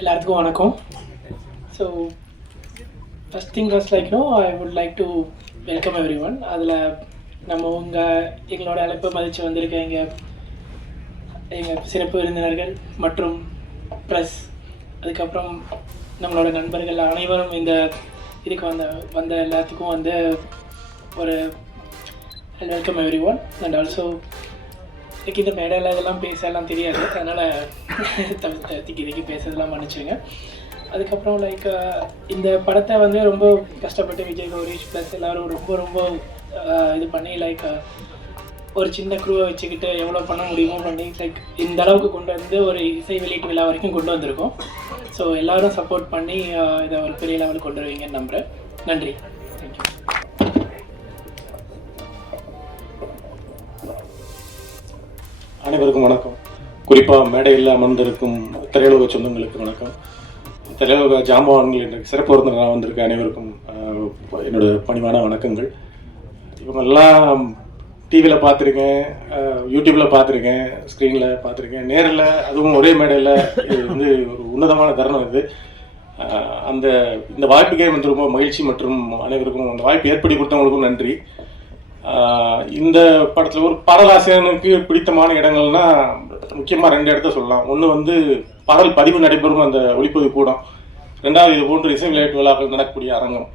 எல்லாத்துக்கும் வணக்கம். So first thing first like no I would like to welcome everyone அதில் நம்ம உங்கள் எங்களோட அழைப்பை மதித்து வந்திருக்க. எங்கள் எங்கள் சிறப்பு விருந்தினர்கள் மற்றும் ப்ளஸ் அதுக்கப்புறம் நம்மளோட நண்பர்கள் அனைவரும் இந்த இதுக்கு வந்த வந்த எல்லாத்துக்கும் வந்து ஒரு welcome everyone and also எனக்கு இந்த மேடையில் இதெல்லாம் பேசலாம் தெரியாது. அதனால் திக்கி திக்கி பேசுறதெல்லாம் மன்னிச்சுங்க அதுக்கப்புறம் லைக் இந்த படத்தை வந்து ரொம்ப கஷ்டப்பட்டு விஜய் கௌரிஷ் ப்ளஸ் எல்லோரும் ரொம்ப ரொம்ப இது பண்ணி லைக் ஒரு சின்ன குரூவை வச்சுக்கிட்டு எவ்வளோ பண்ண முடியுமோ பண்ணி லைக் இந்த அளவுக்கு கொண்டு வந்து ஒரு இசை வெளியீட்டு விழா வரைக்கும் கொண்டு வந்திருக்கோம். ஸோ எல்லாரும் சப்போர்ட் பண்ணி இதை ஒரு பெரிய லெவலுக்கு கொண்டு வருவீங்கன்னு நம்புகிறேன் நன்றி. அனைவருக்கும் வணக்கம். குறிப்பாக மேடையில் அமர்ந்திருக்கும் திரையுலக சொந்தங்களுக்கு வணக்கம். திரையுலக ஜாம்பவான்கள் என்ற சிறப்பு விருந்தினராக வந்திருக்க அனைவருக்கும் என்னோட பணிவான வணக்கங்கள். இவங்கெல்லாம் டிவியில் பார்த்துருக்கேன் யூடியூப்பில் பார்த்துருக்கேன் ஸ்க்ரீனில் பார்த்துருக்கேன். நேரில் அதுவும் ஒரே மேடையில் இது வந்து ஒரு உன்னதமான தருணம் இது. அந்த இந்த வாய்ப்புக்கே வந்து ரொம்ப மகிழ்ச்சி மற்றும் அனைவருக்கும் அந்த வாய்ப்பு ஏற்படுத்தி கொடுத்தவங்களுக்கும் நன்றி. இந்த படத்தில் ஒரு பாடலாசிரியனுக்கு பிடித்தமான இடங்கள்னா முக்கியமாக ரெண்டு இடத்த சொல்லலாம். ஒன்று வந்து பாடல் பதிவு நடைபெறும் அந்த ஒளிப்பதிவு கூடம். ரெண்டாவது இது போன்ற இசை விளையாட்டு விழாக்கள் நடக்கக்கூடிய அரங்கம்.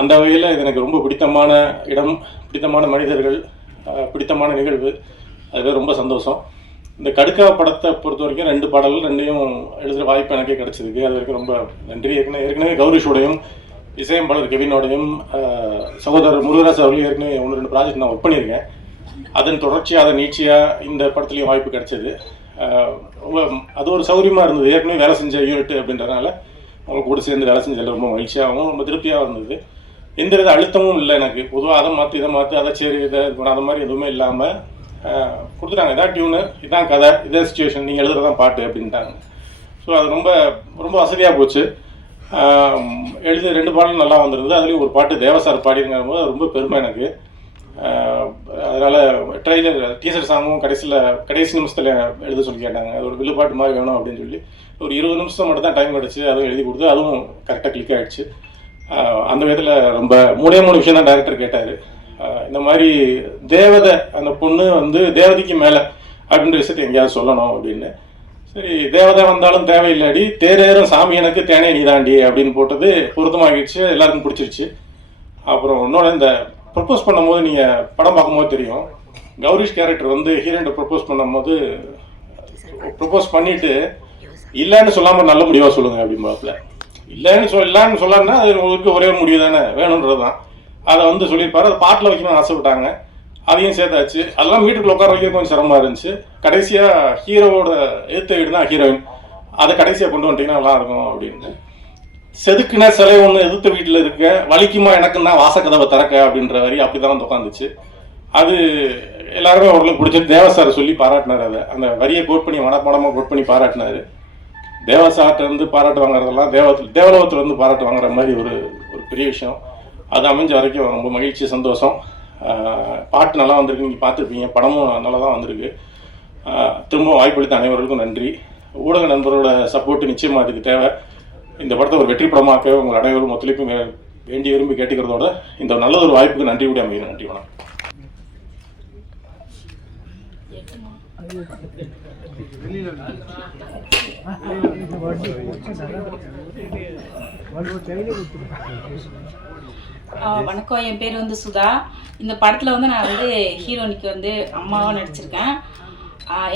அந்த வகையில் இது எனக்கு ரொம்ப பிடித்தமான இடம் பிடித்தமான மனிதர்கள் பிடித்தமான நிகழ்வு. அதுவே ரொம்ப சந்தோஷம். இந்த கடுக்கா படத்தை பொறுத்த வரைக்கும் ரெண்டு பாடல்கள் ரெண்டையும் எழுதுகிற வாய்ப்பு எனக்கே கிடச்சிருக்கு. அது வரைக்கும் ரொம்ப நன்றி. ஏற்கனவே ஏற்கனவே கௌரிஷோடையும் இசையம்பாளர் கெவினோடையும் சகோதரர் முருகராஜ் அவர்களையும் ஏற்கனவே ஒன்று ரெண்டு ப்ராஜெக்ட் நான் ஒர்க் பண்ணியிருக்கேன். அதன் தொடர்ச்சியாக அதை நீட்சியாக இந்த படத்துலேயும் வாய்ப்பு கிடைச்சது. ரொம்ப அது ஒரு சௌகரியமாக இருந்தது. ஏற்கனவே வேலை செஞ்ச யூனிட் அப்படின்றதுனால அவங்க கூட சேர்ந்து வேலை செஞ்சதில் ரொம்ப மகிழ்ச்சியாகவும் ரொம்ப திருப்தியாகவும் இருந்தது. எந்த வித அழுத்தமும் இல்லை எனக்கு. பொதுவாக அதை மாற்றி இதை மாற்றி அதை சரி இதை இது பண்ண, அந்த மாதிரி எதுவுமே இல்லாமல் கொடுத்துட்டாங்க. இதான் டியூனு இதான் கதை இதான் சுச்சுவேஷன் நீங்கள் எழுதுறதான் பாட்டு அப்படின்ட்டாங்க. ஸோ அது ரொம்ப ரொம்ப வசதியாக போச்சு. எழுதி ரெண்டு பாடலும் நல்லா வந்திருந்தது. அதுலேயும் ஒரு பாட்டு தேவசார் பாடிங்கும் போது ரொம்ப பெருமை எனக்கு. அதனால் ட்ரெய்லர் டீசர் சாங்கும் கடைசியில் கடைசி நிமிஷத்தில் எழுத சொல்லி கேட்டாங்க. அது ஒரு வில்லுப்பாட்டு மாதிரி வேணும் அப்படின்னு சொல்லி. ஒரு இருபது நிமிஷம் மட்டும் தான் டைம் கிடச்சி அதுவும் எழுதி கொடுத்து அதுவும் கரெக்டாக கிளிக் ஆகிடுச்சு அந்த விதத்தில் ரொம்ப மூணே மூணு விஷயம் தான் டேரக்டர் கேட்டார். இந்த மாதிரி தேவதை அந்த பொண்ணு வந்து தேவதைக்கு மேலே அப்படின்ற விஷயத்தை எங்கேயாவது சொல்லணும் அப்படின்னு. சரி தேவதை வந்தாலும் தேவையில்லாடி. தேரேறும் சாமி எனக்கு தேனே நீதாண்டி அப்படின்னு போட்டது பொருத்தமாகிடுச்சு எல்லாருக்கும் பிடிச்சிருச்சு. அப்புறம் இன்னொன்று இந்த ப்ரப்போஸ் பண்ணும்போது நீங்கள் படம் பார்க்கும்போது தெரியும். கௌரிஷ் கேரக்டர் வந்து ஹீரோயின் ப்ரப்போஸ் பண்ணும்போது ப்ரப்போஸ் பண்ணிட்டு இல்லைன்னு சொல்லாமல் நல்ல முடிவாக சொல்லுங்கள் அப்படிம்பாப்புல. இல்லைன்னு சொல் இல்லைன்னு சொல்லாருன்னா அது உங்களுக்கு ஒரே முடிவு தானே வேணுன்றது தான் அதை வந்து சொல்லியிருப்பாரு அதை பாட்டில் வைக்கணும்னு ஆசைப்பட்டாங்க. அதையும் சேர்த்தாச்சு. அதெல்லாம் வீட்டுக்குள்ள உட்கார வைக்க கொஞ்சம் சிரமமாக இருந்துச்சு. கடைசியாக ஹீரோவோட எழுத்து வீடு தான் ஹீரோயின். அதை கடைசியாக கொண்டு வந்துட்டீங்கன்னா நல்லா இருக்கும் அப்படின்னு. செதுக்குன சிலை ஒன்று எதிர்த்த வீட்டில் இருக்க வலிக்குமா எனக்கு தான் வாசக்கதவை திறக்க அப்படின்ற வரி அப்படி தான் வந்து உட்காந்துச்சு. அது எல்லாருமே ஓரளவுக்கு பிடிச்சது தேவசார் சொல்லி பாராட்டினார் அதை. அந்த வரியை கோட் பண்ணி மனப்படமாக கோட் பண்ணி பாராட்டினாரு. தேவசார்ட்ட வந்து பாராட்டு வாங்குறதெல்லாம் தேவத்தில் தேவலோகத்துல இருந்து பாராட்டு வாங்குற மாதிரி ஒரு ஒரு பெரிய விஷயம். அது அமைஞ்ச வரைக்கும் ரொம்ப மகிழ்ச்சி சந்தோஷம். பாட்டு நல்லா வந்திருக்கு நீங்கள் பார்த்துருப்பீங்க படமும் நல்லா தான் வந்திருக்கு திரும்ப வாய்ப்பளித்த அனைவருக்கும் நன்றி ஊடக நண்பரோட சப்போர்ட்டு நிச்சயமாக அதுக்கு தேவை இந்த படத்தை ஒரு வெற்றி படமாக்க உங்கள் அனைவரும் ஒத்துழைப்பு வேண்டிய வேண்டி விரும்பி கேட்டுக்கிறதோட இந்த நல்ல ஒரு வாய்ப்புக்கு நன்றி கூட அமைகிறேன் நன்றி வணக்கம் ஆ, வணக்கம். என் பேர் வந்து சுதா. இந்த படத்தில் வந்து நான் வந்து ஹீரோனிக்கு வந்து அம்மாவாக நடிச்சிருக்கேன்.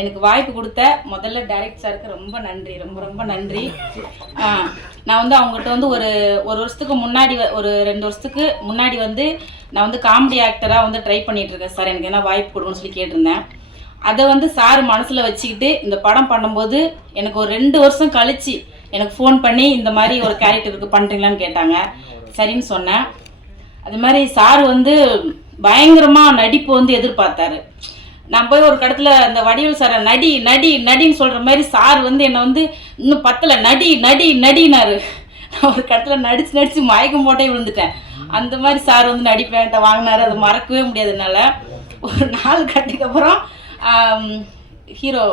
எனக்கு வாய்ப்பு கொடுத்த முதல்ல டைரக்ட் சாருக்கு ரொம்ப நன்றி. ரொம்ப ரொம்ப நன்றி. நான் வந்து அவங்ககிட்ட வந்து ஒரு ஒரு வருஷத்துக்கு முன்னாடி ஒரு ரெண்டு வருஷத்துக்கு முன்னாடி வந்து நான் வந்து காமெடி ஆக்டராக வந்து ட்ரை பண்ணிட்டு இருக்கேன் சார் எனக்கு என்ன வாய்ப்பு கொடுங்கன்னு சொல்லி கேட்டிருந்தேன். அதை வந்து சார் மனசில் வச்சுக்கிட்டு இந்த படம் பண்ணும்போது எனக்கு ஒரு ரெண்டு வருஷம் கழிச்சு எனக்கு ஃபோன் பண்ணி இந்த மாதிரி ஒரு கேரக்டருக்கு பண்ணுறீங்களான்னு கேட்டாங்க. சரின்னு சொன்னேன். அது மாதிரி சார் வந்து பயங்கரமாக நடிப்பு வந்து எதிர்பார்த்தாரு. நான் போய் ஒரு கடத்தில் அந்த வடிவில் சாரை நடி நடி நடின்னு சொல்கிற மாதிரி சார் வந்து என்னை வந்து இன்னும் பத்தல நடி நடி நடினாரு. நான் ஒரு கடத்துல நடித்து நடித்து மயக்கம் போட்டே விழுந்துட்டேன். அந்த மாதிரி சார் வந்து நடிப்பேன் என்கிட்ட வாங்கினார். அது மறக்கவே முடியாதுனால ஒரு நாள் கட்டுக்கு அப்புறம் ஹீரோ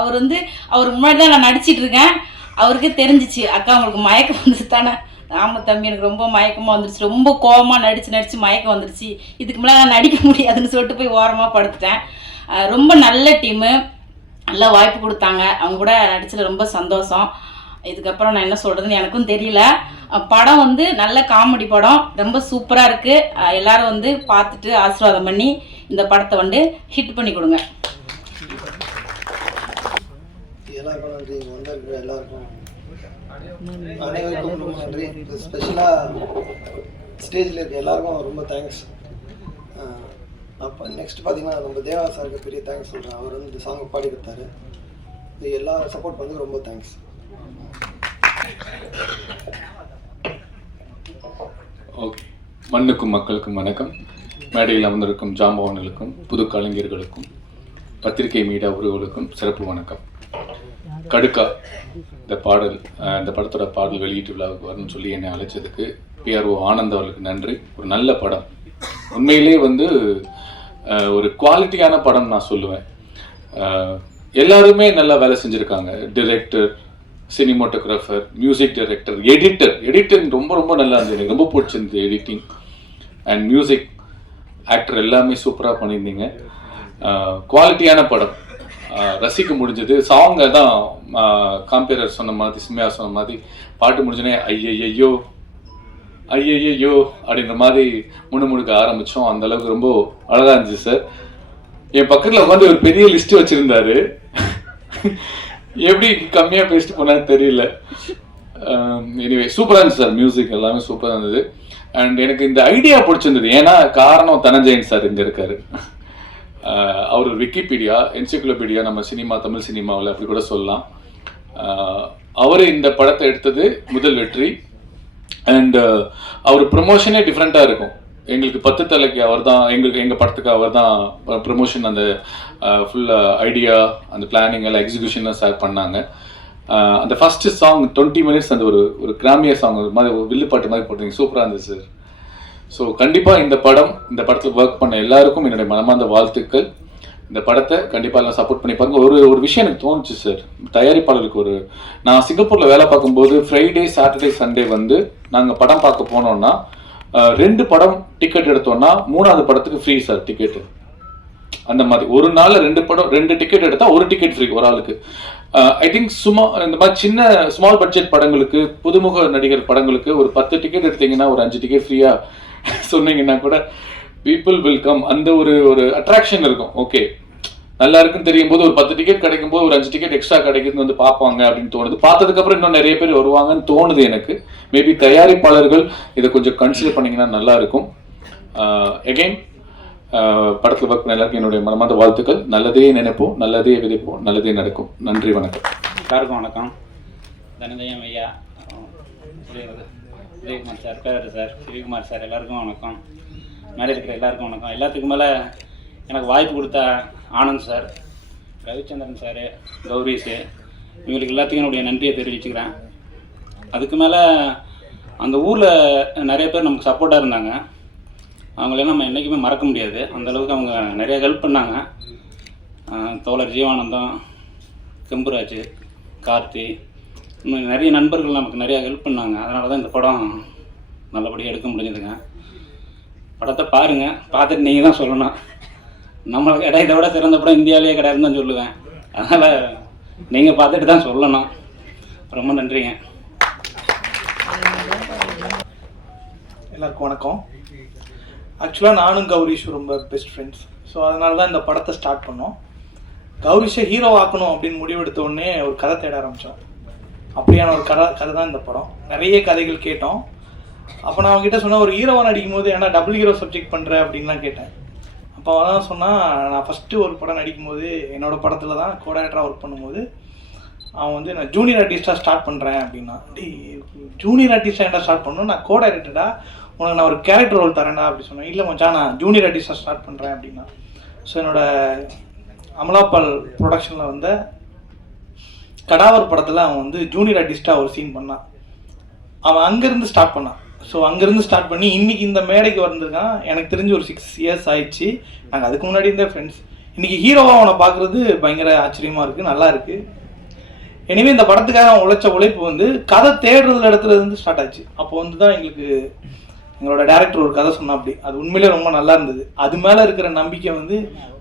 அவர் வந்து அவர் முன்னாடி தான் நான் நடிச்சிட்டு இருக்கேன். அவருக்கே தெரிஞ்சிச்சு அக்கா உங்களுக்கு மயக்கம் வந்து தானே ஆமாம் தம்பி எனக்கு ரொம்ப மயக்கமாக வந்துருச்சு. ரொம்ப கோவமாக நடித்து நடித்து மயக்கம் வந்துருச்சு. இதுக்கு மேலே நான் நடிக்க முடியாதுன்னு சொல்லிட்டு போய் ஓரமாக படுத்துட்டேன். ரொம்ப நல்ல டீமு நல்லா வாய்ப்பு கொடுத்தாங்க. அவங்க கூட நடிச்சதில் ரொம்ப சந்தோஷம். இதுக்கப்புறம் நான் என்ன சொல்கிறதுன்னு எனக்கும் தெரியல. படம் வந்து நல்ல காமெடி படம். ரொம்ப சூப்பராக இருக்குது எல்லோரும் வந்து பார்த்துட்டு ஆசீர்வாதம் பண்ணி இந்த படத்தை வந்து ஹிட் பண்ணி கொடுங்க. எல்லாருக்கும் நன்றி வந்திருக்கிற எல்லாருக்கும் அனைவருக்கும் ரொம்ப நன்றி. ஸ்பெஷலாக ஸ்டேஜில் இருக்க எல்லாருக்கும் ரொம்ப தேங்க்ஸ் அப்போ நெக்ஸ்ட் பார்த்தீங்கன்னா நம்ம தேவா சாருக்கு பெரிய தேங்க்ஸ் சொல்கிறேன் அவர் வந்து இந்த சாங்கை பாடி கொடுத்தாரு. இது எல்லா சப்போர்ட் பண்ணி ரொம்ப தேங்க்ஸ் ஓகே மண்ணுக்கும் மக்களுக்கும் வணக்கம். மேடையில் அமர்ந்திருக்கும் ஜாம்பவான்களுக்கும் புது கலைஞர்களுக்கும் பத்திரிகை மீடியா உறவுகளுக்கும் சிறப்பு வணக்கம். கடுக்கா இந்த பாடல் இந்த படத்தோட பாடல் வெளியீட்டு விழாவுக்கு வரணும்னு சொல்லி என்னை அழைச்சதுக்கு பிஆர்ஓ ஆனந்த் அவர்களுக்கு நன்றி. ஒரு நல்ல படம். உண்மையிலே வந்து ஒரு குவாலிட்டியான படம் நான் சொல்லுவேன். எல்லாருமே நல்லா வேலை செஞ்சுருக்காங்க. Director cinematographer music director editor editing ரொம்ப ரொம்ப நல்லா இருந்தது. எனக்கு ரொம்ப பிடிச்சிருந்தது எடிட்டிங் அண்ட் மியூசிக் ஆக்டர் எல்லாமே சூப்பராக பண்ணியிருந்தீங்க. குவாலிட்டியான படம். ரசிக்க முடிஞ்சது. சாங்கை தான் காம்பேரர் சொன்ன மாதிரி சிம்மையா சொன்ன மாதிரி பாட்டு முடிஞ்சோடனே ஐயையோ ஐயையோ அப்படின்ற மாதிரி முணுமுணுக்க ஆரம்பித்தோம் அந்த அளவுக்கு ரொம்ப அழகாக இருந்துச்சு சார் என் பக்கத்தில் உட்காந்து ஒரு பெரிய லிஸ்ட் வச்சுருந்தாரு. எப்படி கம்மியாக பேசிட்டு போனான்னு தெரியல. எனிவே சூப்பராக இருந்துச்சு சார் மியூசிக் எல்லாமே சூப்பராக இருந்தது. அண்ட் எனக்கு இந்த ஐடியா பிடிச்சிருந்தது. ஏன்னா காரணம் தனஞ்சயன் சார் இங்கே இருக்காரு. அவர் விக்கிபீடியா என்சைக்ளோபீடியா நம்ம சினிமா தமிழ் சினிமாவில் அப்படி கூட சொல்லலாம். அவர் இந்த படத்தை எடுத்தது முதல் வெற்றி. அண்ட் அவர் ப்ரொமோஷனே டிஃப்ரெண்ட்டாக இருக்கும். எங்களுக்கு பத்து தலைக்கு அவர் தான் எங்களுக்கு எங்கள் படத்துக்கு அவர் தான் ப்ரொமோஷன் அந்த ஃபுல்லாக ஐடியா அந்த பிளானிங் எல்லாம் எக்ஸிகியூஷன்லாம் ஸ்டார்ட் பண்ணாங்க. அந்த ஃபஸ்ட்டு சாங் டுவெண்ட்டி மினிட்ஸ் அந்த ஒரு ஒரு கிராமிய சாங் மாதிரி ஒரு வில்லுப்பாட்டு மாதிரி போட்டிங்க சூப்பராக இருந்துச்சு சார் ஸோ கண்டிப்பாக இந்த படம் இந்த படத்தில் ஒர்க் பண்ண எல்லாருக்கும் என்னுடைய மனமார்ந்த வாழ்த்துக்கள். இந்த படத்தை கண்டிப்பாக எல்லாம் சப்போர்ட் பண்ணி பாருங்க. ஒரு ஒரு விஷயம் எனக்கு தோணுச்சு சார் தயாரிப்பாளருக்கு ஒரு நான் சிங்கப்பூரில் வேலை பார்க்கும்போது ஃப்ரைடே சாட்டர்டே சண்டே வந்து நாங்கள் படம் பார்க்க போனோம்னா ரெண்டு படம் டிக்கெட் எடுத்தோம்னா மூணாவது படத்துக்கு ஃப்ரீ சார் டிக்கெட்டு அந்த மாதிரி. ஒரு நாளில் ரெண்டு படம் ரெண்டு டிக்கெட் எடுத்தால் ஒரு டிக்கெட் ஃப்ரீ ஒரு ஆளுக்கு. ஐ திங்க் சும்மா இந்த மாதிரி சின்ன ஸ்மால் பட்ஜெட் படங்களுக்கு புதுமுக நடிகர் படங்களுக்கு ஒரு பத்து டிக்கெட் எடுத்தீங்கன்னா ஒரு அஞ்சு டிக்கெட் ஃப்ரீயாக சொன்னீங்கன்னா கூட பீப்புள் வில் கம் அந்த ஒரு ஒரு அட்ராக்ஷன் இருக்கும். ஓகே நல்லா இருக்குன்னு தெரியும் போது ஒரு பத்து டிக்கெட் கிடைக்கும் போது ஒரு அஞ்சு டிக்கெட் எக்ஸ்ட்ரா கிடைக்குது வந்து பார்ப்பாங்க அப்படின்னு தோணுது. பார்த்ததுக்கு அப்புறம் இன்னும் நிறைய பேர் வருவாங்கன்னு தோணுது எனக்கு. மேபி தயாரிப்பாளர்கள் இதை கொஞ்சம் கன்சிடர் பண்ணீங்கன்னா நல்லா இருக்கும். எகைன் படத்தில் ஒர்க் பண்ண எல்லாருக்கும் என்னுடைய மனமார்ந்த வாழ்த்துக்கள். நல்லதே நினைப்போம் நல்லதே விதைப்போம் நல்லதே நடக்கும். நன்றி வணக்கம். எல்லாருக்கும் வணக்கம்? தனஞ்சயம் ஐயா. உதயகுமார் சார் பேர் சார் சிவகுமார் சார் எல்லாருக்கும் வணக்கம். மேலே இருக்கிற எல்லாருக்கும் வணக்கம். எல்லாத்துக்கும் மேலே எனக்கு வாய்ப்பு கொடுத்த ஆனந்த் சார் ரவிச்சந்திரன் சார் கௌரிஸு இவங்களுக்கு எல்லாத்துக்கும் என்னுடைய நன்றியை தெரிவிச்சுக்கிறேன். அதுக்கு மேலே அந்த ஊரில் நிறைய பேர் நமக்கு சப்போர்ட்டாக இருந்தாங்க. அவங்களே நம்ம என்றைக்குமே மறக்க முடியாது. அந்தளவுக்கு அவங்க நிறைய ஹெல்ப் பண்ணாங்க. தோழர் ஜீவானந்தம் கெம்புராஜ் கார்த்தி நிறைய நண்பர்கள் நமக்கு நிறையா ஹெல்ப் பண்ணாங்க. அதனால தான் இந்த படம் நல்லபடியாக எடுக்க முடிஞ்சதுங்க. படத்தை பாருங்கள் பார்த்துட்டு நீங்கள் தான் சொல்லணும். நம்மளுக்கு இடம் இதை விட சிறந்த படம் இந்தியாவிலேயே கிடையாதுன்னு தான் சொல்லுவேன். அதனால் நீங்கள் பார்த்துட்டு தான் சொல்லணும். ரொம்ப நன்றிங்க. எல்லாருக்கும் வணக்கம். ஆக்சுவலாக நானும் கௌரிஷ் ரொம்ப பெஸ்ட் ஃப்ரெண்ட்ஸ் ஸோ அதனால தான் இந்த படத்தை ஸ்டார்ட் பண்ணோம். கௌரிஷை ஹீரோ ஆக்கணும் அப்படின்னு முடிவெடுத்த உடனே ஒரு கதை தேட ஆரம்பித்தோம் அப்படியான ஒரு கதை கதை தான் இந்த படம். நிறைய கதைகள் கேட்டோம். அப்போ நான் அவங்ககிட்ட சொன்னேன் ஒரு ஹீரோவாக நடிக்கும் போது ஏன்னா டபுள் ஹீரோ சப்ஜெக்ட் பண்ணுற அப்படின்லாம் கேட்டேன். அப்போ அவன் சொன்னால் நான் ஃபஸ்ட்டு ஒரு படம் நடிக்கும்போது என்னோடய படத்தில் தான் கோடாக்டராக ஒர்க் பண்ணும்போது அவன் வந்து நான் ஜூனியர் ஆர்டிஸ்ட்டாக ஸ்டார்ட் பண்ணுறேன் அப்படின்னா. டேய் ஜூனியர் ஆர்டிஸ்டாக என்ன ஸ்டார்ட் பண்ணணும்? நான் கோ டைரக்டடா உனக்கு நான் ஒரு கேரக்டர் ரோல் தரேன்டா அப்படி சொன்னேன். இல்லை மச்சான் நான் ஜூனியர் ஆர்டிஸ்டாக ஸ்டார்ட் பண்ணுறேன் அப்படின்னா. ஸோ என்னோட அமலாபால் ப்ரொடக்ஷனில் வந்த கடாவர் படத்தில் அவன் வந்து ஜூனியர் ஆர்டிஸ்ட்டாக ஒரு சீன் பண்ணான். அவன் அங்கேருந்து ஸ்டார்ட் பண்ணான். ஸோ அங்கேருந்து ஸ்டார்ட் பண்ணி இன்றைக்கி இந்த மேடைக்கு வந்திருக்கான். எனக்கு தெரிஞ்சு ஒரு சிக்ஸ் இயர்ஸ் ஆயிடுச்சு. நாங்கள் அதுக்கு முன்னாடி இருந்தே ஃப்ரெண்ட்ஸ் இன்றைக்கி ஹீரோவாக அவனை பார்க்குறது பயங்கர ஆச்சரியமாக இருக்குது நல்லா இருக்குது எனவே இந்த படத்துக்காக அவன் உழைச்ச உழைப்பு வந்து கதை தேடுறதுல இடத்துல இருந்து ஸ்டார்ட் ஆச்சு. அப்போ வந்து தான் எங்களுக்கு எங்களோட டேரக்டர் ஒரு கதை சொன்னா அப்படி அது உண்மையிலே ரொம்ப நல்லா இருந்தது. அது மேலே இருக்கிற நம்பிக்கை வந்து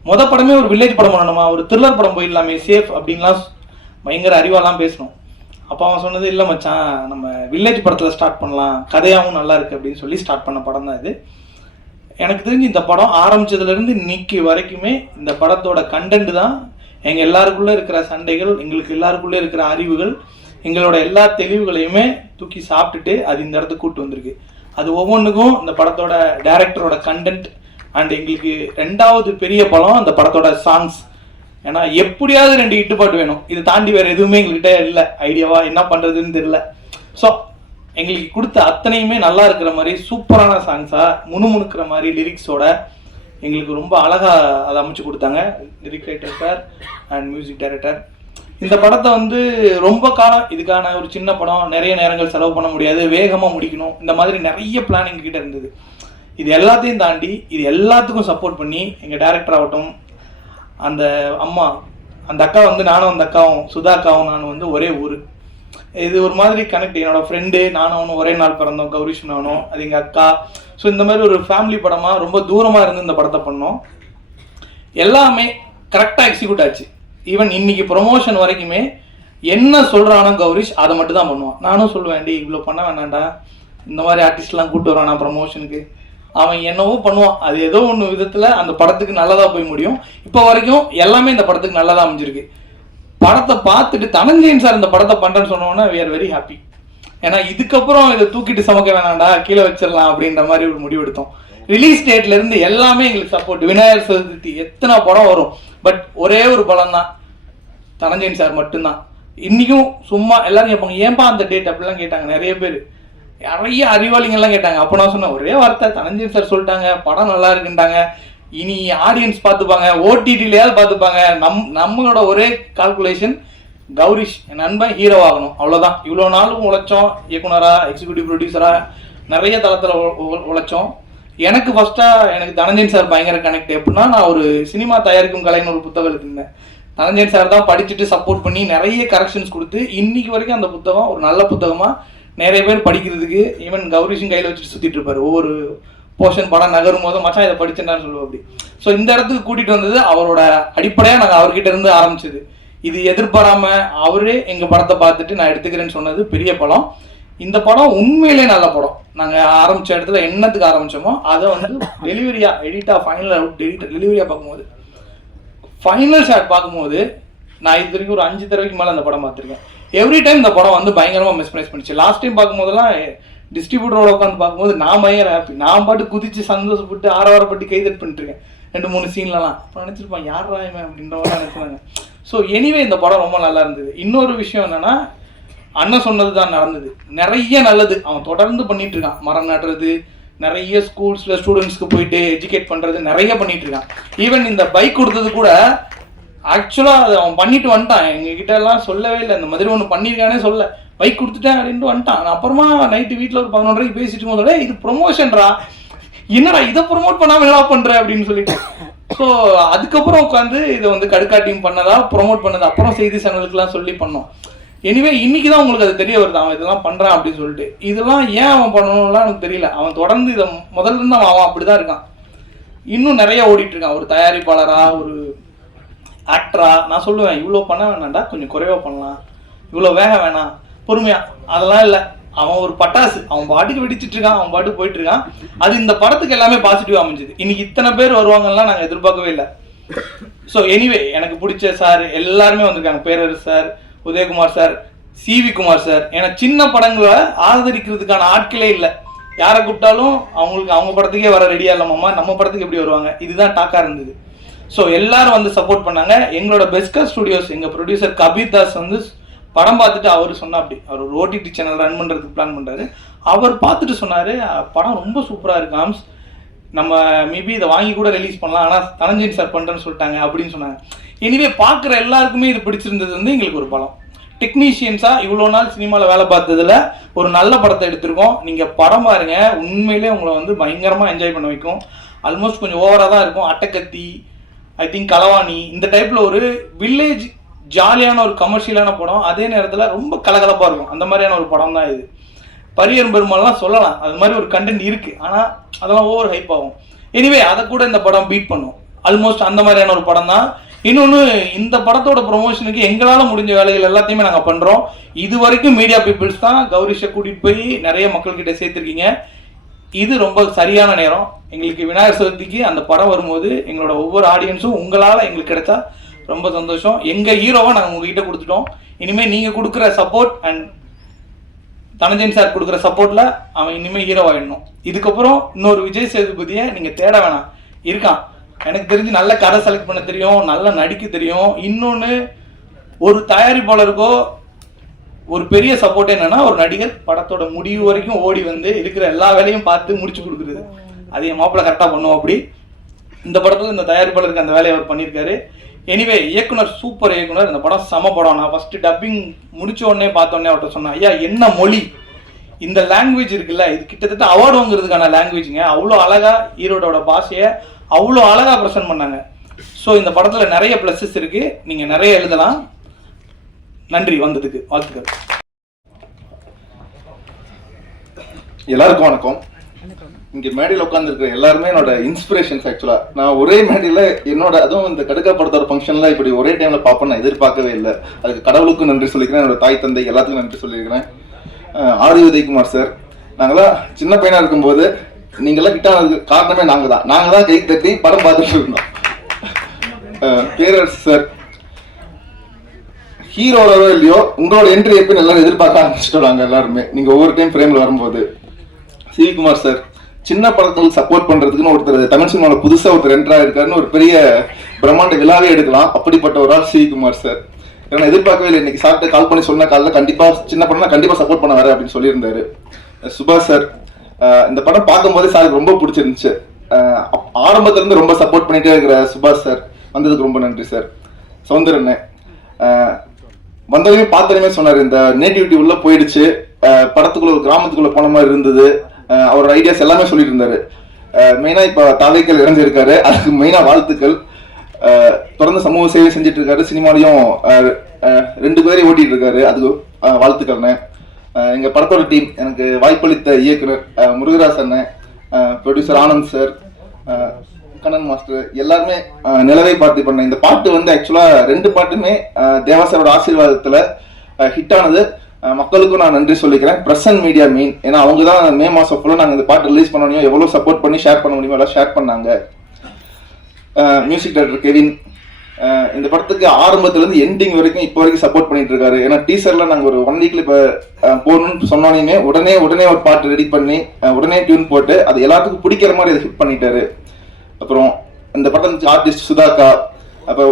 மொத படமே ஒரு வில்லேஜ் படம் பண்ணணுமா? ஒரு த்ரில்லர் படம் போயிடலாமே சேஃப் அப்படின்லாம் பயங்கர அறிவாலாம் பேசணும். அப்போ அவன் சொன்னது இல்லை மச்சான் நம்ம வில்லேஜ் படத்தில் ஸ்டார்ட் பண்ணலாம். கதையாகவும் நல்லா இருக்கு அப்படின்னு சொல்லி ஸ்டார்ட் பண்ண படம் தான் இது. எனக்கு தெரிஞ்சு இந்த படம் ஆரம்பிச்சதுலேருந்து இன்னைக்கு வரைக்குமே இந்த படத்தோட கண்டென்ட் தான் எங்கள் எல்லாருக்குள்ளே இருக்கிற சண்டைகள் எங்களுக்கு எல்லாருக்குள்ளே இருக்கிற அறிவுகள் எங்களோட எல்லா தெளிவுகளையுமே தூக்கி சாப்பிட்டுட்டு அது இந்த இடத்துக்கு கூப்பிட்டு வந்திருக்கு. அது ஒவ்வொன்றுக்கும் இந்த படத்தோட டேரக்டரோட கண்டென்ட் அண்ட் எங்களுக்கு ரெண்டாவது பெரிய படம் அந்த படத்தோட சாங்ஸ் ஏன்னா எப்படியாவது ரெண்டு இட்டுப்பாட்டு வேணும். இதை தாண்டி வேற எதுவுமே எங்கள்கிட்ட இல்லை. ஐடியாவா என்ன பண்ணுறதுன்னு தெரியல. ஸோ எங்களுக்கு கொடுத்த அத்தனையுமே நல்லா இருக்கிற மாதிரி சூப்பரான சாங்ஸாக முணுமுணுக்கிற மாதிரி லிரிக்ஸோட எங்களுக்கு ரொம்ப அழகாக அதை அமைச்சு கொடுத்தாங்க. Lyric writer sir and music director இந்த படத்தை வந்து ரொம்ப காலம் இதுக்கான ஒரு சின்ன படம் நிறைய நேரங்கள் செலவு பண்ண முடியாது. வேகமாக முடிக்கணும். இந்த மாதிரி நிறைய பிளான் எங்ககிட்ட இருந்தது. இது எல்லாத்தையும் தாண்டி இது எல்லாத்துக்கும் சப்போர்ட் பண்ணி எங்கள் டேரக்டர் ஆகட்டும் அந்த அம்மா அந்த அக்கா வந்து நானும் அந்த அக்காவும் சுதா அக்காவும் நானும் வந்து ஒரே ஊர். இது ஒரு மாதிரி கனெக்ட் என்னோட ஃப்ரெண்டு நானும் அவனும் ஒரே நாள் பிறந்தோம் கௌரிஷ் நானும் அது எங்கள் அக்கா. ஸோ இந்த மாதிரி ஒரு ஃபேமிலி படமாக ரொம்ப தூரமாக இருந்து இந்த படத்தை பண்ணோம். எல்லாமே கரெக்டாக எக்ஸிக்யூட் ஆச்சு. ஈவன் இன்னைக்கு ப்ரொமோஷன் வரைக்குமே என்ன சொல்கிறானோ கௌரிஷ் அதை மட்டும் தான் பண்ணுவான். நானும் சொல்லுவேன் டி இவ்வளோ பண்ண வேண்டாம்டா இந்த மாதிரி ஆர்டிஸ்ட்லாம் கூப்பிட்டு வரானா ப்ரமோஷனுக்கு அவன் என்னவோ பண்ணுவான். அது ஏதோ ஒன்று விதத்தில் அந்த படத்துக்கு நல்லதாக போய் முடியும். இப்போ வரைக்கும் எல்லாமே இந்த படத்துக்கு நல்லதாக அமைஞ்சிருக்கு. படத்தை பார்த்துட்டு தனஞ்சயன் சார் இந்த படத்தை பண்ணுறேன்னு சொன்னோன்னா வி ஆர் வெரி ஹாப்பி ஏன்னா இதுக்கப்புறம் இதை தூக்கிட்டு சமைக்க வேணாம்டா கீழே வச்சிடலாம் அப்படின்ற மாதிரி ஒரு முடிவு எடுத்தோம். ரிலீஸ் டேட்ல இருந்து எல்லாமே எங்களுக்கு சப்போர்ட் விநாயகர் சதுர்த்தி எத்தனை படம் வரும்? பட் ஒரே ஒரு படம் தான் தனஞ்சயன் சார் மட்டும்தான். இன்னைக்கும் சும்மா எல்லாரும் கேட்பாங்க ஏன்பா அந்த டேட் அப்படிலாம் கேட்டாங்க நிறைய பேர். நிறைய அறிவாளிங்கள்லாம் கேட்டாங்க. அப்போ நான் சொன்னேன் ஒரே வார்த்தை தனஞ்சன் சார் சொல்லிட்டாங்க. படம் நல்லா இருக்குன்ட்டாங்க. இனி ஆடியன்ஸ் பார்த்துப்பாங்க. ஓடிடிலையாவது பார்த்துப்பாங்க. நம் நம்மளோட ஒரே கால்குலேஷன் கௌரிஷ் என் நண்பன் ஹீரோ ஆகணும். அவ்வளோதான் இவ்வளோ நாளும் உழைச்சோம் இயக்குனராக எக்ஸிக்யூட்டிவ் ப்ரொடியூசராக நிறைய தளத்தில் உழைச்சோம். எனக்கு ஃபர்ஸ்ட்டாக எனக்கு தனஞ்சன் சார் பயங்கர கனெக்ட் எப்படின்னா நான் ஒரு சினிமா தயாரிக்கும் கலைன்னு ஒரு புத்தகம் எழுதிருந்தேன் தனஞ்சன் சார் தான் படிச்சுட்டு சப்போர்ட் பண்ணி நிறைய கரெக்ஷன்ஸ் கொடுத்து இன்னைக்கு வரைக்கும் அந்த புத்தகம் ஒரு நல்ல புத்தகமாக நிறைய பேர் படிக்கிறதுக்கு ஈவன் கௌரிஷும் கையில் வச்சுட்டு சுற்றிட்டு இருப்பார். ஒவ்வொரு போர்ஷன் படம் நகரும் போது மச்சான் இதை படிச்சேன்னு சொல்லுவோம் அப்படி. ஸோ இந்த இடத்துக்கு கூட்டிகிட்டு வந்தது அவரோட அடிப்படையாக நாங்கள் அவர்கிட்ட இருந்து ஆரம்பிச்சது. இது எதிர்பாராம அவரே எங்கள் படத்தை பார்த்துட்டு நான் எடுத்துக்கிறேன்னு சொன்னது பெரிய படம். இந்த படம் உண்மையிலே நல்ல படம். நாங்கள் ஆரம்பித்த இடத்துல என்னத்துக்கு ஆரம்பிச்சோமோ அதை வந்து டெலிவரியா எடிட்டாக ஃபைனல் அவுட் டெலிவரியா பார்க்கும்போது. ஃபைனல் ஷாட் பார்க்கும்போது நான் இது வரைக்கும் ஒரு அஞ்சு தடவைக்கு மேலே அந்த படம் பார்த்துருக்கேன். எவ்ரி டைம் இந்த படம் வந்து பயங்கரமாக மிஸ்பிரைஸ் பண்ணிச்சு. லாஸ்ட் டைம் பார்க்கும்போதெல்லாம் டிஸ்ட்ரிபியூட்டரோட உட்காந்து பார்க்கும்போது நான் பயங்கர ஹாப்பி நான் பாட்டு குதிச்சு சந்தோஷப்பட்டு ஆரவாரப்பட்டு கைதட் பண்ணிட்டுருக்கேன் ரெண்டு மூணு சீன்லலாம் அப்போ நினச்சிருப்பான் யார் ராயமே அப்படின்ற மாதிரி நினச்சிருந்தாங்க ஸோ எனிவே இந்த படம் ரொம்ப நல்லா இருந்தது. இன்னொரு விஷயம் என்னென்னா அண்ணன் சொன்னது தான் நடந்தது. நிறைய நல்லது. அவன் தொடர்ந்து பண்ணிட்டு இருக்கான். மரம் நடுறது நிறைய ஸ்கூல்ஸில் ஸ்டூடெண்ட்ஸ்க்கு போயிட்டு எஜுகேட் பண்ணுறது நிறைய பண்ணிட்டு இருக்கான். ஈவன் இந்த பைக் கொடுத்தது கூட ஆக்சுவலாக அது அவன் பண்ணிட்டு வந்துட்டான். எங்ககிட்ட எல்லாம் சொல்லவே இல்லை. இந்த மாதிரி ஒன்று பண்ணியிருக்கானே சொல்ல. பைக் கொடுத்துட்டேன் அப்படின்ட்டு வந்துட்டான். அப்புறமா நைட்டு வீட்டில் ஒரு பதினொன்றரைக்கு பேசிட்டு போதோட இது ப்ரொமோஷன்ரா என்னடா இதை ப்ரொமோட் பண்ணாமல் என்ன பண்ணுற அப்படின்னு சொல்லிட்டு. ஸோ அதுக்கப்புறம் உட்காந்து இதை வந்து கடுக்காட்டியும் பண்ணதா ப்ரொமோட் பண்ணது அப்புறம் செய்தி சேனலுக்குலாம் சொல்லி பண்ணோம். எனிவே இன்னைக்கு தான் உங்களுக்கு அது தெரிய வருது. அவன் இதெல்லாம் பண்ணுறான் அப்படின்னு சொல்லிட்டு. இதெல்லாம் ஏன் அவன் பண்ணணும்லாம் எனக்கு தெரியல. அவன் தொடர்ந்து இதை முதல்ல இருந்து அவன் அவன் அப்படிதான் இருக்கான். இன்னும் நிறைய ஓடிட்டு இருக்கான். ஒரு தயாரிப்பாளராக ஒரு ஆக்டரா நான் சொல்லுவேன் இவ்வளோ பண்ண வேணாம்டா கொஞ்சம் குறைவாக பண்ணலாம். இவ்வளோ வேக வேணாம். பொறுமையாக அதெல்லாம் இல்லை. அவன் ஒரு பட்டாசு. அவன் பாட்டுக்கு வெடிச்சிட்டு இருக்கான் அவன் பாட்டுக்கு போயிட்டு இருக்கான். அது இந்த படத்துக்கு எல்லாமே பாசிட்டிவ் அமைஞ்சது. இன்னைக்கு இத்தனை பேர் வருவாங்கலாம் நாங்கள் எதிர்பார்க்கவே இல்லை. ஸோ எனிவே எனக்கு பிடிச்ச சார் எல்லாருமே வந்திருக்காங்க. Perarasu sir Udhayakumar sir Sivakumar sir ஏன்னா சின்ன படங்களை ஆதரிக்கிறதுக்கான ஆட்களே இல்லை. யாரை கூப்பிட்டாலும் அவங்களுக்கு அவங்க படத்துக்கே வர ரெடியாக இல்லாமம்மா நம்ம படத்துக்கு எப்படி வருவாங்க? இதுதான் டாக்காக இருந்தது. ஸோ எல்லாரும் வந்து சப்போர்ட் பண்ணாங்க. எங்களோட பெஸ்கர் ஸ்டுடியோஸ் எங்கள் ப்ரொடியூசர் கபீர் தாஸ் வந்து படம் பார்த்துட்டு அவர் சொன்னா அப்படி. அவர் ஒரு ஓடிடி சேனல் ரன் பண்ணுறதுக்கு பிளான் பண்ணுறாரு அவர் பார்த்துட்டு சொன்னார் படம் ரொம்ப சூப்பராக இருக்கு ஆம்ஸ் நம்ம மேபி இதை வாங்கி கூட ரிலீஸ் பண்ணலாம். ஆனால் தனஞ்சயன் சார் பண்ணுறேன்னு சொல்லிட்டாங்க அப்படின்னு சொன்னாங்க. எனிவே பார்க்குற எல்லாருக்குமே இது பிடிச்சிருந்தது வந்து எங்களுக்கு ஒரு பலம் டெக்னீஷியன்ஸாக இவ்வளோ நாள் சினிமாவில் வேலை பார்த்ததுல ஒரு நல்ல படத்தை எடுத்திருக்கோம். நீங்கள் படம் பாருங்க. உண்மையிலே உங்களை வந்து பயங்கரமாக என்ஜாய் பண்ண வைக்கும். ஆல்மோஸ்ட் கொஞ்சம் ஓவராக தான் இருக்கும். அட்டக்கத்தி ஐ திங்க் கலவாணி இந்த டைப்பில் ஒரு வில்லேஜ் ஜாலியான ஒரு கமர்ஷியலான படம். அதே நேரத்தில் ரொம்ப கலகலப்பாக இருக்கும். அந்த மாதிரியான ஒரு படம் தான் இது. பரியரும் பெருமாள்லாம் சொல்லலாம். அது மாதிரி ஒரு கண்டென்ட் இருக்குது ஆனால் அதெல்லாம் ஓவர் ஹைப் ஆகும். எனிவே அதை கூட இந்த படம் பீட் பண்ணும். ஆல்மோஸ்ட் அந்த மாதிரியான ஒரு படம் தான் இன்னொன்று இந்த படத்தோட ப்ரொமோஷனுக்கு எங்களால் முடிஞ்ச வேலைகள் எல்லாத்தையுமே நாங்கள் பண்ணுறோம் இது வரைக்கும் மீடியா பீப்புள்ஸ் தான் கௌரிஷை கூட்டிகிட்டு போய் நிறைய மக்கள்கிட்ட சேர்த்துருக்கீங்க. இது ரொம்ப சரியான நேரம். எங்களுக்கு விநாயகர் சதுர்த்திக்கு அந்த படம் வரும்போது எங்களோட ஒவ்வொரு ஆடியன்ஸும் உங்களால் எங்களுக்கு கிடைச்சா ரொம்ப சந்தோஷம். எங்கள் ஹீரோவை நாங்கள் உங்ககிட்ட கொடுத்துட்டோம். இனிமேல் நீங்கள் கொடுக்குற சப்போர்ட் அண்ட் தனஞ்சன் சார் கொடுக்குற சப்போர்ட்டில் அவன் இனிமேல் ஹீரோ இதுக்கப்புறம் இன்னொரு விஜய் சேதுபதியை நீங்கள் தேட வேணாம். இருக்கான். எனக்கு தெரிஞ்சு நல்ல கதை செலக்ட் பண்ண தெரியும் நல்லா நடிக்க தெரியும். இன்னொன்று ஒரு தயாரிப்பாளருக்கோ ஒரு பெரிய சப்போர்ட் என்னன்னா ஒரு நடிகர் படத்தோட முடிவு வரைக்கும் ஓடி வந்து இருக்கிற எல்லா வேலையும் பார்த்து முடிச்சு கொடுக்குறது. அது என் மாப்பிள்ள கரெக்டாக பண்ணுவோம் அப்படி. இந்த படத்துல இந்த தயாரிப்பாளருக்கு அந்த வேலையை அவர் பண்ணியிருக்காரு. எனிவே இயக்குனர் சூப்பர் இயக்குனர் இந்த படம் சம படம். நான் ஃபர்ஸ்ட் டப்பிங் முடிச்ச உடனே பார்த்த அவர்கிட்ட சொன்னேன் ஐயா என்ன மொழி? இந்த லாங்குவேஜ் இருக்குல்ல இது கிட்டத்தட்ட அவார்டு வாங்குறதுக்கான லாங்குவேஜுங்க அவ்வளோ அழகா ஈரோடோட பாஷையை அவ்வளோ அழகா ப்ரெசென்ட் பண்ணாங்க. ஸோ இந்த படத்துல நிறைய ப்ளஸஸ் இருக்கு. நீங்க நிறைய எழுதலாம். நன்றி வந்ததுக்கு வாழ்த்துக்கள். எல்லாருக்கும் வணக்கம். இங்க மேடையில் உட்காந்துருக்கிற எல்லாருமே என்னோட இன்ஸ்பிரேஷன்ஸ் ஆக்சுவலா நான் ஒரே மேடையில என்னோட அதுவும் இந்த கடுக்கா படத்தோட ஃபங்க்ஷன்ல இப்படி ஒரே டைம்ல பார்ப்பேன் நான் எதிர்பார்க்கவே இல்லை. அதுக்கு கடவுளுக்கும் நன்றி சொல்லிக்கிறேன் என்னோட தாய் தந்தை எல்லாத்துக்கும் நன்றி சொல்லியிருக்கிறேன். ஆதி உதயகுமார் சார் நாங்களாம் சின்ன பையனா இருக்கும்போது நீங்களாம் கிட்ட காரணமே நாங்க தான் நாங்க தான் கை தட்டி படம் பார்த்துட்டு இருந்தோம். பேரரசு சார் ஹீரோவோ இல்லையோ உங்களோட என்ட்ரி எப்போ எல்லாரும் எதிர்பார்க்க ஆரம்பிச்சிட்டோம் எல்லாருமே. நீங்க ஒவ்வொரு டைம் ஃப்ரேம்ல வரும்போது. சிவிகுமார் சார் சின்ன படங்களுக்கு சப்போர்ட் பண்றதுக்குன்னு ஒருத்தர் தமிழ் சினிமாவில் புதுசாக ஒருத்தர் என்ட்ரா இருக்காருன்னு ஒரு பெரிய பிரம்மாண்ட விழாவே எடுக்கலாம். அப்படிப்பட்ட ஒரு ஆள் சிவிகுமார் சார் ஏன்னா எதிர்பார்க்கவே இல்லை. இன்னைக்கு சாப்பிட்டு கால் பண்ணி சொன்ன காலில் கண்டிப்பாக சின்ன படம் கண்டிப்பாக சப்போர்ட் பண்ண வரேன் அப்படின்னு சொல்லியிருந்தாரு. சுபாஷ் சார் இந்த படம் பார்க்கும்போதே சாருக்கு ரொம்ப பிடிச்சிருந்துச்சு. அஹ் அப்- ரொம்ப சப்போர்ட் பண்ணிட்டே இருக்கிற சுபாஷ் சார் வந்ததுக்கு ரொம்ப நன்றி சார் சௌந்தரண்ணே வந்தவங்க பார்த்ததுமே சொன்னார் இந்த நேட்டிவிட்டி உள்ள போயிடுச்சு. படத்துக்குள்ள ஒரு கிராமத்துக்குள்ள போன மாதிரி இருந்தது. அவரோட ஐடியாஸ் எல்லாமே சொல்லிட்டு இருந்தாரு மெயினா இப்ப தாவைக்கல் இறஞ்சிருக்காரு அதுக்கு மெயினா வாழ்த்துக்கள். தொடர்ந்து சமூக சேவை செஞ்சுட்டு இருக்காரு சினிமாலையும் ரெண்டு பேரையும் ஓட்டிட்டு இருக்காரு அதுக்கு வாழ்த்துக்கள் வாழ்த்துக்கள்ண்ணே எங்க படத்தோட டீம் எனக்கு வாய்ப்பளித்த இயக்குனர் Murugarasan producer Anand sir Kannan master எல்லாருமே நிலவை பார்த்து பண்ண இந்த பாட்டு வந்து ஆக்சுவலா ரெண்டு பாட்டுமே தேவாசரோட ஆசீர்வாதத்துல ஹிட் ஆனது. மக்களுக்கும் நான் நன்றி சொல்லிக்கிறேன். பிரசன் மீடியா மீன் ஏன்னா அவங்க தான் மே மாசம் ஃபுல்லாக நாங்கள் இந்த பாட்டு ரிலீஸ் பண்ண முடியும் எவ்வளோ சப்போர்ட் பண்ணி ஷேர் பண்ண முடியுமோ எல்லாம் ஷேர் பண்ணாங்க. Music director Kevin. இந்த படத்துக்கு ஆரம்பத்துலேருந்து எண்டிங் வரைக்கும் இப்போ வரைக்கும் சப்போர்ட் பண்ணிட்டு இருக்காரு. ஏன்னா டீசர்ல நாங்கள் ஒரு ஒன் வீக்ல இப்போ போகணும்னு சொன்னாலையுமே உடனே உடனே ஒரு பாட்டு ரெடி பண்ணி உடனே டியூன் போட்டு அது எல்லாத்துக்கும் பிடிக்கிற மாதிரி அதை ஹிட் பண்ணிட்டாரு. அப்புறம் இந்த படம் ஆர்டிஸ்ட் சுதாக்கா அப்போ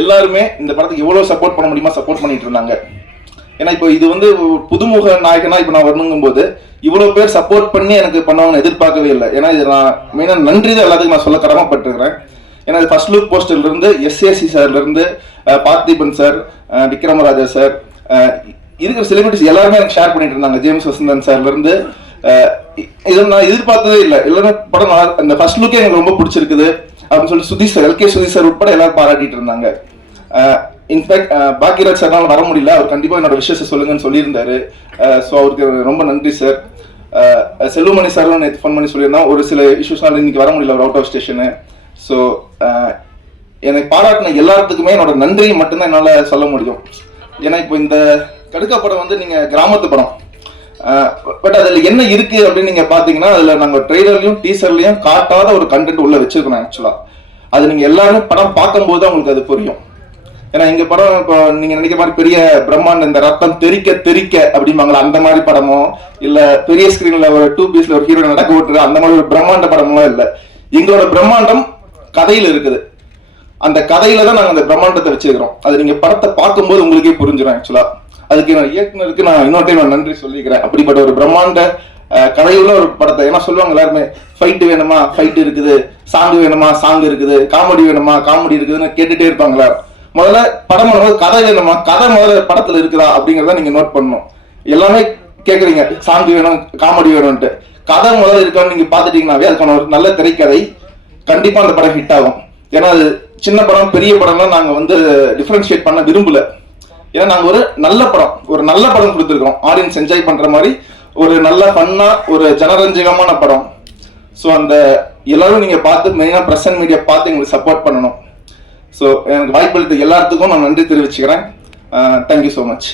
எல்லாருமே இந்த படத்துக்கு எவ்வளோ சப்போர்ட் பண்ண முடியுமா சப்போர்ட் பண்ணிட்டு இருந்தாங்க. ஏன்னா இப்போ இது வந்து புதுமுக நாயகனா இப்போ நான் வரணுங்கும் போது இவ்வளோ பேர் சப்போர்ட் பண்ணி எனக்கு பண்ணுவாங்கன்னு எதிர்பார்க்கவே இல்லை. ஏன்னா இது நான் மெயினாக நன்றி தான் எல்லாத்துக்கும் நான் சொல்ல கடமைப்பட்டிருக்கிறேன். ஏன்னா இது ஃபர்ஸ்ட் லுக் போஸ்டர்லேருந்து எஸ்ஏசி சார்லேருந்து பார்த்திபன் சார் விக்ரமராஜா சார் இருக்கிற செலிபிரிட்டிஸ் எல்லாருமே எனக்கு ஷேர் பண்ணிட்டு இருந்தாங்க. ஜேம்ஸ் வசந்தன் சார்லேருந்து இதை நான் எதிர்பார்த்ததே இல்லை. இல்லைன்னா படம் நல்லா அந்த ஃபர்ஸ்ட் லுக்கே எனக்கு ரொம்ப பிடிச்சிருக்குது. அப்படின்னு சொல்லி Sudheesh sir L K Sudheesh sir உட்பட எல்லாரும் பாராட்டிட்டு இருந்தாங்க. இன்ஃபேக்ட் பாக்கியராஜ் சார்னால வர முடியல. அவர் கண்டிப்பாக என்னோட விஷயத்தை சொல்லுங்கன்னு சொல்லியிருந்தாரு. ஸோ அவருக்கு ரொம்ப நன்றி சார் செல்வமணி சார் நேற்று ஃபோன் பண்ணி சொல்லியிருந்தோம் ஒரு சில இஷ்யூஸ்னால இன்னைக்கு வர முடியல அவர் அவுட் ஆஃப் ஸ்டேஷனு ஸோ எனக்கு பாராட்டின எல்லாத்துக்குமே என்னோட நன்றியை மட்டும்தான் என்னால் சொல்ல முடியும். ஏன்னா இப்போ இந்த கடுக்கா படம் வந்து நீங்கள் கிராமத்து படம். பட் அதில் என்ன இருக்கு அப்படின்னு நீங்க பாத்தீங்கன்னா அதுல நாங்க ட்ரெய்லர்லயும் டீசர்லயும் காட்டாத ஒரு கண்டென்ட் உள்ள வச்சிருக்கோம் ஆக்சுவலா அது நீங்க எல்லாருமே படம் பார்க்கும்போது தான் உங்களுக்கு அது புரியும். ஏன்னா இங்க படம் இப்போ நீங்க நினைக்கிற மாதிரி பெரிய பிரம்மாண்ட இந்த ரத்தம் தெறிக்க தெறிக்க அப்படிம்பாங்களா அந்த மாதிரி படமோ இல்ல பெரிய ஸ்கிரீன்ல ஒரு டூ பீஸ்ல ஒரு ஹீரோ நடக்க விட்டுரு அந்த மாதிரி ஒரு பிரம்மாண்ட படமெல்லாம் இல்ல. எங்களோட பிரம்மாண்டம் கதையில இருக்குது. அந்த கதையில தான் நாங்க அந்த பிரம்மாண்டத்தை வச்சிருக்கிறோம். அது நீங்க படத்தை பார்க்கும்போது உங்களுக்கே புரிஞ்சிடும் ஆக்சுவலா அதுக்கு நான் இயக்குனருக்கு நான் இன்னொரு டைம் நன்றி சொல்லிக்கிறேன். அப்படிப்பட்ட ஒரு பிரம்மாண்ட கதையுள்ள ஒரு படத்தை ஏன்னா சொல்லுவாங்க எல்லாருமே ஃபைட் வேணுமா? ஃபைட் இருக்குது. சாங் வேணுமா? சாங் இருக்குது. காமெடி வேணுமா? காமெடி இருக்குதுன்னு கேட்டுட்டே இருப்பாங்களா? முதல்ல படம் பண்ணும்போது கதை வேணுமா? கதை முதல்ல படத்துல இருக்குதா? அப்படிங்கறத நீங்க நோட் பண்ணணும். எல்லாமே கேக்குறீங்க. சாங் வேணும் காமெடி வேணும்ட்டு கதை முதல்ல இருக்கான்னு நீங்க பாத்துட்டீங்கன்னாவே அதுக்கான ஒரு நல்ல திரைக்கதை கண்டிப்பா அந்த படம் ஹிட் ஆகும். ஏன்னா அது சின்ன படம் பெரிய படம்லாம் நாங்கள் வந்து டிஃப்ரென்ஷியேட் பண்ண விரும்பல. ஏன்னா நாங்கள் ஒரு நல்ல படம் ஒரு நல்ல படம் கொடுத்துருக்கோம் ஆடியன்ஸ் என்ஜாய் பண்ணுற மாதிரி. ஒரு நல்ல ஃபன்னாக ஒரு ஜனரஞ்சகமான படம். ஸோ அந்த எல்லாரும் நீங்கள் பார்த்து மெயினாக ப்ரெசன்ட் மீடியா பார்த்து எங்களுக்கு சப்போர்ட் பண்ணணும். ஸோ எனக்கு வாய்ப்பு அளித்த எல்லாத்துக்கும் நான் நன்றி தெரிவிச்சுக்கிறேன். Thank you so much